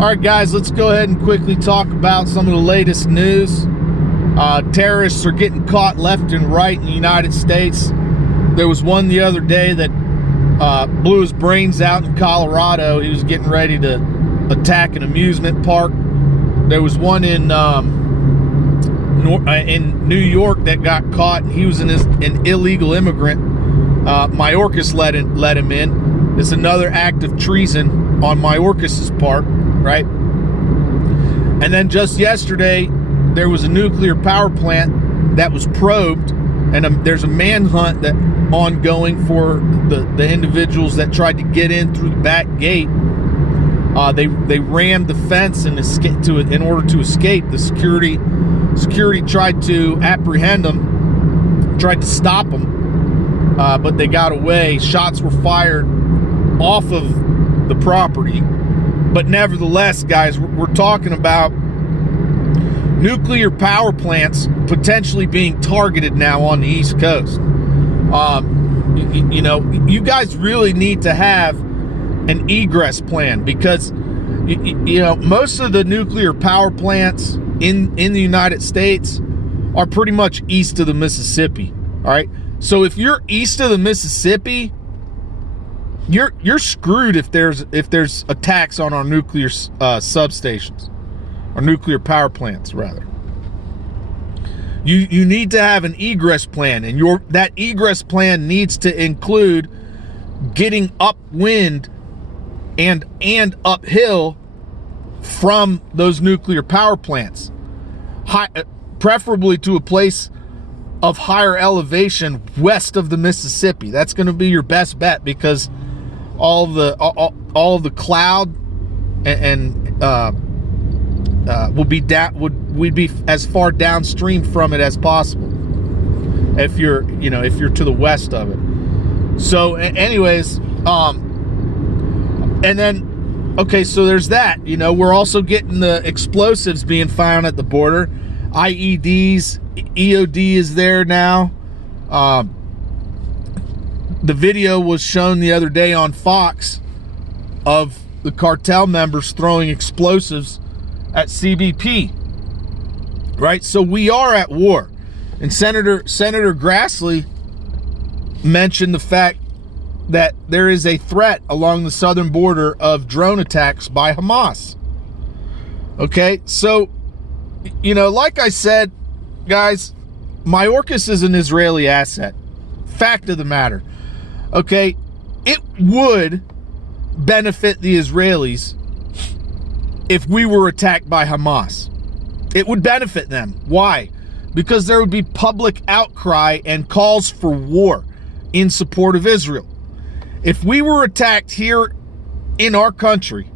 All right, guys, let's go ahead and quickly talk about some of the latest news. Terrorists are getting caught left and right in the United States. There was one the other day that blew his brains out in Colorado. He was getting ready to attack an amusement park. There was one in New York that got caught. He was an illegal immigrant. Mayorkas let him in. It's another act of treason on Mayorkas' part, right? And then just yesterday, there was a nuclear power plant that was probed, and there's a manhunt that ongoing for the individuals that tried to get in through the back gate. They rammed the fence and in order to escape. The security tried to apprehend them, tried to stop them, but they got away. Shots were fired off of the property. But nevertheless, guys, we're talking about nuclear power plants potentially being targeted now on the East Coast. You guys really need to have an egress plan, because most of the nuclear power plants in the United States are pretty much east of the Mississippi. All right, so if you're east of the Mississippi, you're screwed if there's attacks on our nuclear substations, or nuclear power plants rather. You need to have an egress plan, and that egress plan needs to include getting upwind and uphill from those nuclear power plants, preferably to a place of higher elevation west of the Mississippi. That's going to be your best bet, because all of the cloud would be as far downstream from it as possible if you're to the west of it. So anyways, and then okay, so there's that. We're also getting the explosives being found at the border. IEDs, EOD is there now. The video was shown the other day on Fox of the cartel members throwing explosives at CBP, right? So we are at war. And Senator Grassley mentioned the fact that there is a threat along the southern border of drone attacks by Hamas. Okay, so, like I said, guys, Mayorkas is an Israeli asset. Fact of the matter. Okay, it would benefit the Israelis if we were attacked by Hamas. It would benefit them. Why? Because there would be public outcry and calls for war in support of Israel. If we were attacked here in our country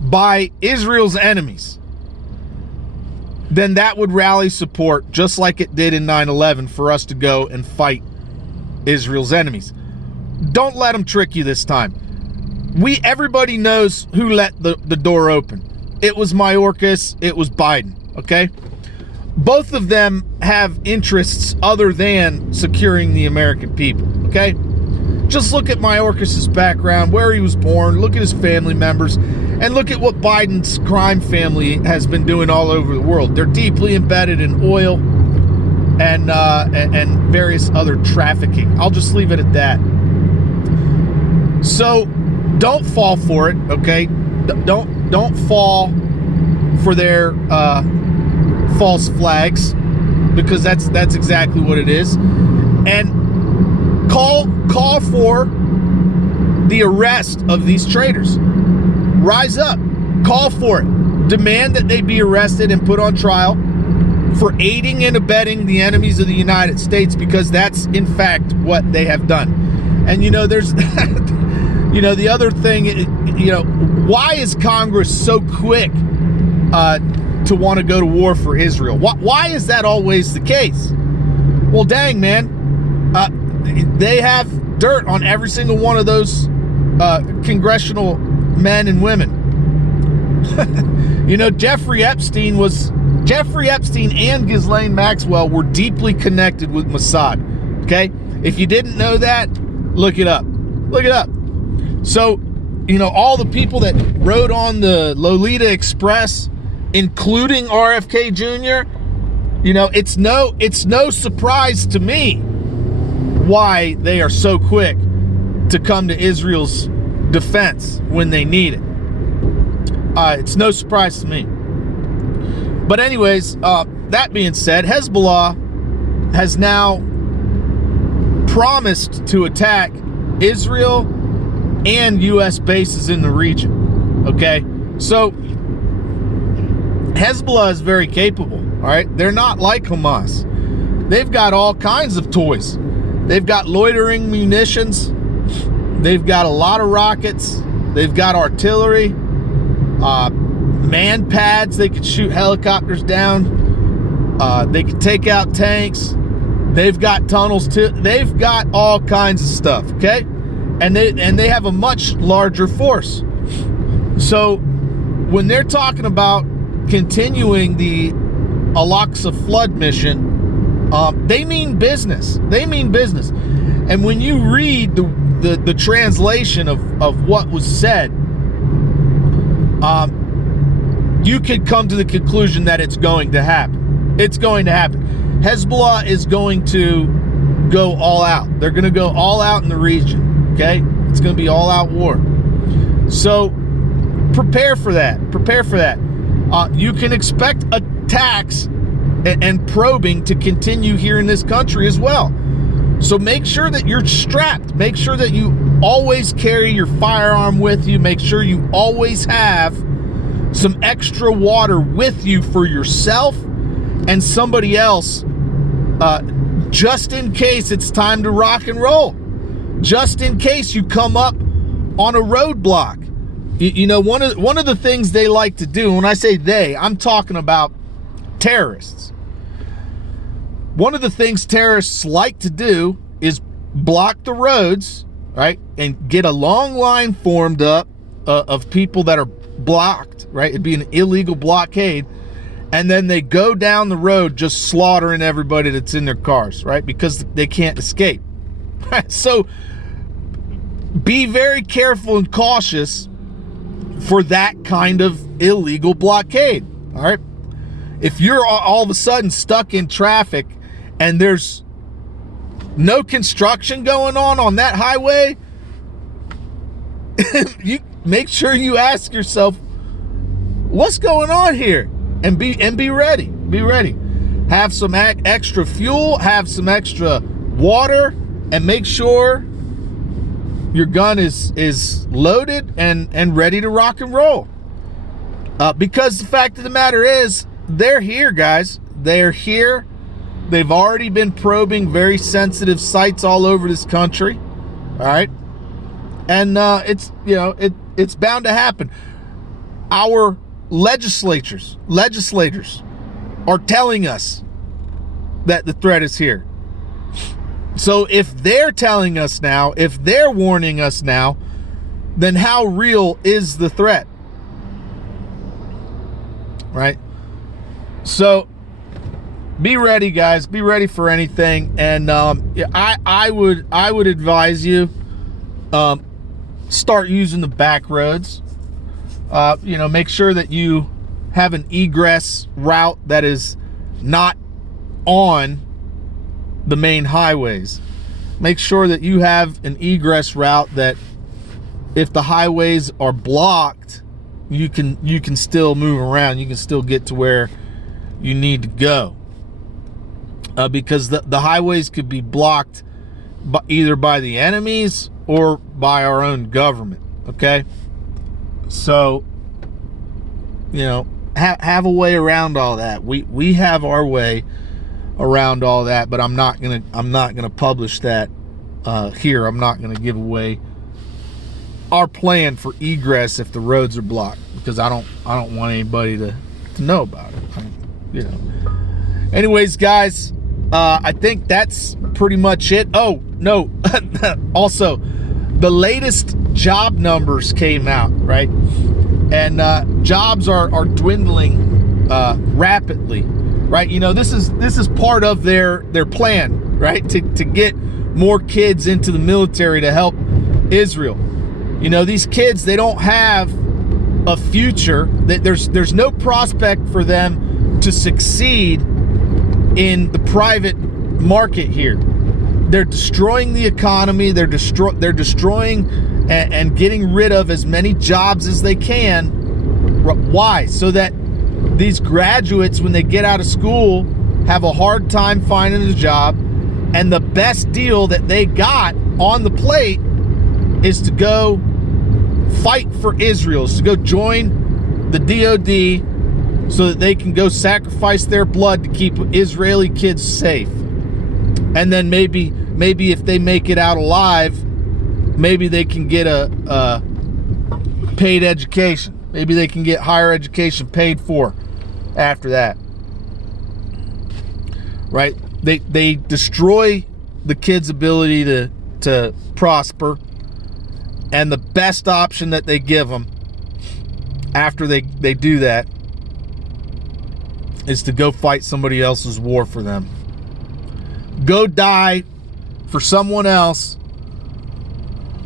by Israel's enemies, then that would rally support, just like it did in 9/11, for us to go and fight Israel's enemies. Don't let them trick you this time. Everybody knows who let the door open. It was Mayorkas, it was Biden, okay? Both of them have interests other than securing the American people, okay? Just look at Mayorkas' background, where he was born, look at his family members, and look at what Biden's crime family has been doing all over the world. They're deeply embedded in oil and various other trafficking. I'll just leave it at that. So don't fall for it, okay? Don't fall for their false flags, because that's exactly what it is. And call for the arrest of these traitors. Rise up, call for it. Demand that they be arrested and put on trial for aiding and abetting the enemies of the United States, because that's in fact what they have done. And there's the other thing, why is Congress so quick to want to go to war for Israel? Why is that always the case? Well, dang, man, they have dirt on every single one of those congressional men and women. Jeffrey Epstein and Ghislaine Maxwell were deeply connected with Mossad. Okay, if you didn't know that, look it up. So all the people that rode on the Lolita Express, including RFK Jr., it's no surprise to me why they are so quick to come to Israel's defense when they need it. It's no surprise to me. But anyways, that being said, Hezbollah has now promised to attack Israel and U.S. bases in the region. Okay? So, Hezbollah is very capable, all right? They're not like Hamas. They've got all kinds of toys. They've got loitering munitions. They've got a lot of rockets. They've got artillery. Man pads. They could shoot helicopters down. They could take out tanks. They've got tunnels too. They've got all kinds of stuff, okay? And they have a much larger force. So when they're talking about continuing the Al-Aqsa flood mission, they mean business. They mean business. And when you read the translation of what was said, you could come to the conclusion that it's going to happen. It's going to happen. Hezbollah is going to go all out. They're going to go all out in the region, okay? It's going to be all out war. So prepare for that. Prepare for that. You can expect attacks and probing to continue here in this country as well. So make sure that you're strapped. Make sure that you always carry your firearm with you. Make sure you always have some extra water with you for yourself and somebody else, just in case it's time to rock and roll. Just in case you come up on a roadblock. One of the things they like to do, when I say they, I'm talking about terrorists. One of the things terrorists like to do is block the roads, right, and get a long line formed up of people that are blocked, right? It'd be an illegal blockade, and then they go down the road just slaughtering everybody that's in their cars, right? Because they can't escape. So be very careful and cautious for that kind of illegal blockade, all right? If you're all of a sudden stuck in traffic and there's no construction going on that highway, you make sure you ask yourself, what's going on here? And be ready. Be ready. Have some extra fuel, have some extra water, and make sure your gun is loaded and ready to rock and roll. Because the fact of the matter is, they're here, guys. They're here. They've already been probing very sensitive sites all over this country. All right. And it's bound to happen. Our legislators are telling us that the threat is here. So if they're telling us now, if they're warning us now, then how real is the threat? Right? So be ready, guys. Be ready for anything. And I would advise you start using the back roads. Make sure that you have an egress route that is not on the main highways. Make sure that you have an egress route that if the highways are blocked, you can still move around. You can still get to where you need to go. Because the highways could be blocked either by the enemies or by our own government. Okay? So, have a way around all that. We have our way around all that, but I'm not gonna publish that here. I'm not gonna give away our plan for egress if the roads are blocked, because I don't want anybody to know about it. Anyways, guys, I think that's pretty much it. Oh no, also the latest job numbers came out, right? And jobs are dwindling rapidly, right? This is part of their plan, right? To get more kids into the military to help Israel. You know, these kids, they don't have a future. There's no prospect for them to succeed in the private market here. They're destroying the economy. They're destroying and getting rid of as many jobs as they can. Why? So that these graduates, when they get out of school, have a hard time finding a job, and the best deal that they got on the plate is to go fight for Israel, is to go join the DOD so that they can go sacrifice their blood to keep Israeli kids safe. And then maybe if they make it out alive, maybe they can get a paid education. Maybe they can get higher education paid for after that. Right? They destroy the kids' ability to prosper, and the best option that they give them after they do that is to go fight somebody else's war for them. Go die for someone else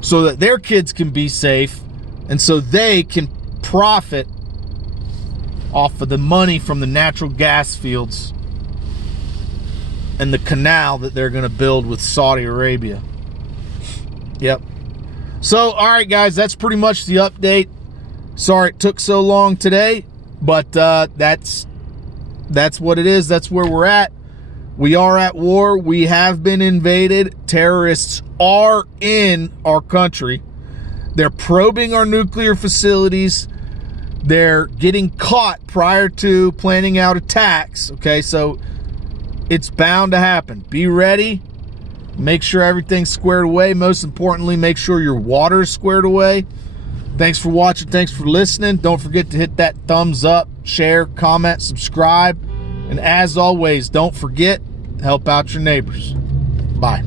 so that their kids can be safe and so they can profit off of the money from the natural gas fields and the canal that they're going to build with Saudi Arabia. Yep. So, all right, guys, that's pretty much the update. Sorry it took so long today, but that's what it is. That's where we're at. We are at war. We have been invaded. Terrorists are in our country. They're probing our nuclear facilities. They're getting caught prior to planning out attacks. Okay, so it's bound to happen. Be ready. Make sure everything's squared away. Most importantly, make sure your water is squared away. Thanks for watching. Thanks for listening. Don't forget to hit that thumbs up, share, comment, subscribe. And as always, don't forget, help out your neighbors. Bye.